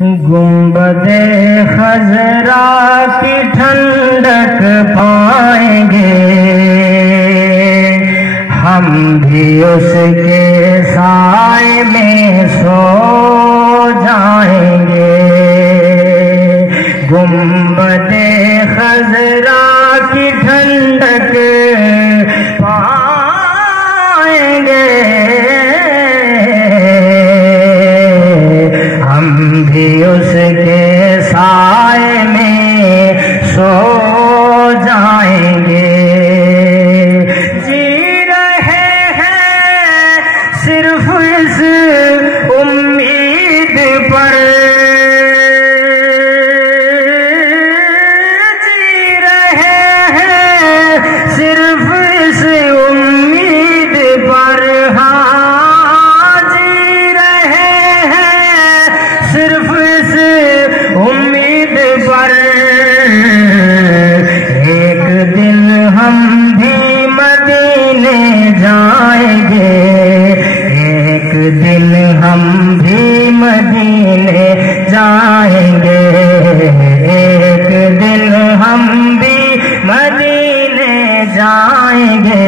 گنبدِ خضرا کی ٹھنڈک پائیں گے، ہم بھی اس کے سائے میں سو جائیں گے۔ گنبدِ خضرا کی ٹھنڈک پائیں گے، ہم بھی اس کے سائے میں سو جائیں گے۔ جی رہے ہیں صرف اس امید پر، جی رہے ہیں صرف اس امید پر، ہاں جی رہے ہیں صرف اس امید پر۔ ایک دن ہم بھی مدینے جائیں گے، ایک دن ہم بھی مدینے جائیں گے، ایک دن ہم بھی مدینے جائیں گے،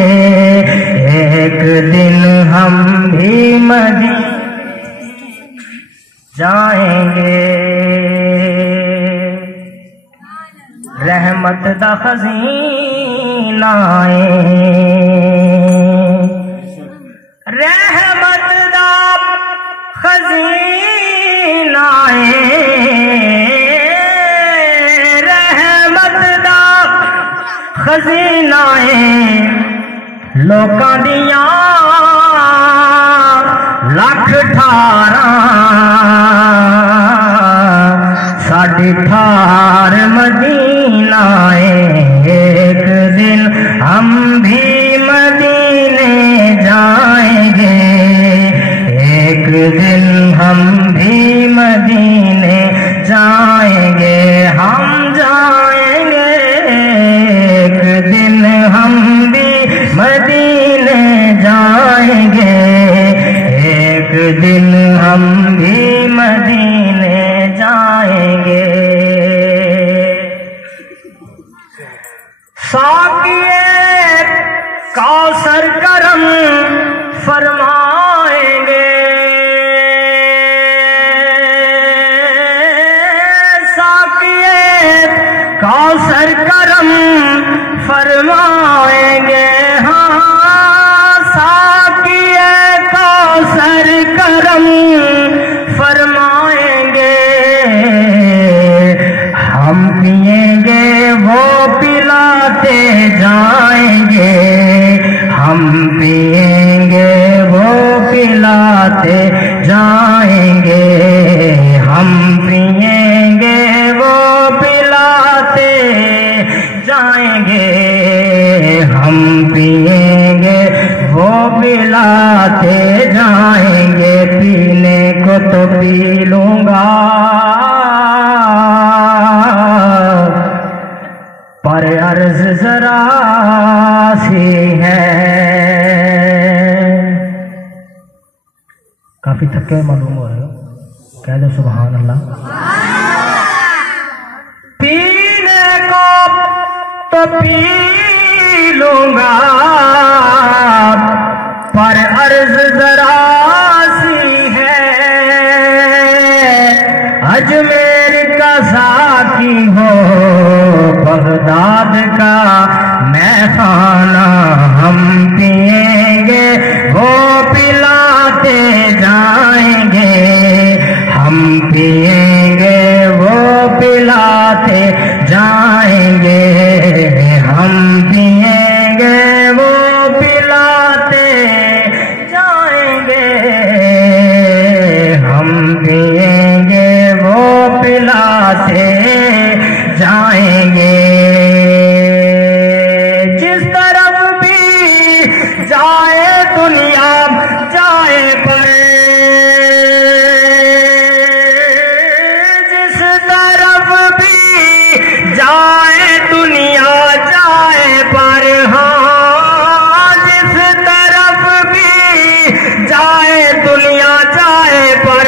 ایک دن ہم بھی مدینے جائیں گے۔ رحمت دا خزینہ رحمت دا خزینہ رحمت دا خزینہ لوکاں دیاں لکھ ٹھاراں، ساڈی ٹھار مدینہ ہے۔ ایک دن ہم بھی مدینے جائیں گے، ایک دن ہم بھی مدینے جائیں گے، ہم جائیں گے، ایک دن ہم بھی مدینے جائیں گے، ایک دن ہم بھی مدینے جائیں گے۔ ساقیے کوثر کرم فرمائیں گے، ساقیے کوثر کرم فرمائیں گے، ہاں ساقیے کوثر کرم فرمائیں گے، ہم پیئیں گے وہ پلاتے جائیں گے، ہم پیئیں گے وہ پلاتے جائیں گے، ہم پیئیں گے وہ پلاتے جائیں گے، ہم پیئیں گے وہ پلاتے جائیں گے۔ پینے کو تو پی لوں گا پر عرض ذرا سی ہے۔ کافی تھکے معلوم ہو رہے ہو، کہہ دو سبحان اللہ۔ پینے کو تو پی لوں گا پر عرض ذرا سی ہے، اجمیر کا ساقی ہو بغداد کا میں خانہ، ہم پیئیں گے وہ پلاتے جائیں گے، ہم پیئیں گے وہ پلاتے جائیں گے، ہم پیئیں گے وہ پلاتے جائیں گے، ہم پیئیں گے وہ پلاتے جائیں گے۔ جس طرف بھی جائے دنیا جائے پر، جس طرف بھی جائے دنیا جائے پر، ہاں جس طرف بھی جائے دنیا جائے پر،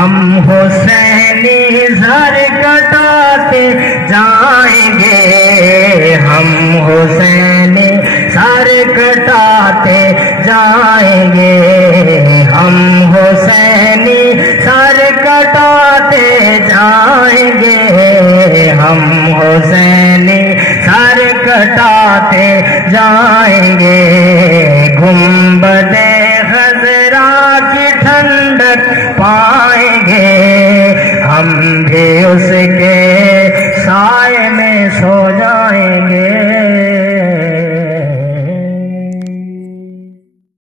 ہم حسینی سر کٹاتے جائیں گے، ہم حسینی سر کٹاتے جائیں گے، ہم حسینی سر کٹاتے جائیں گے، ہم حسینی سر کٹاتے جائیں گے، گنبد خضرا کی ٹھنڈک پائیں گے، ہم بھی اس کے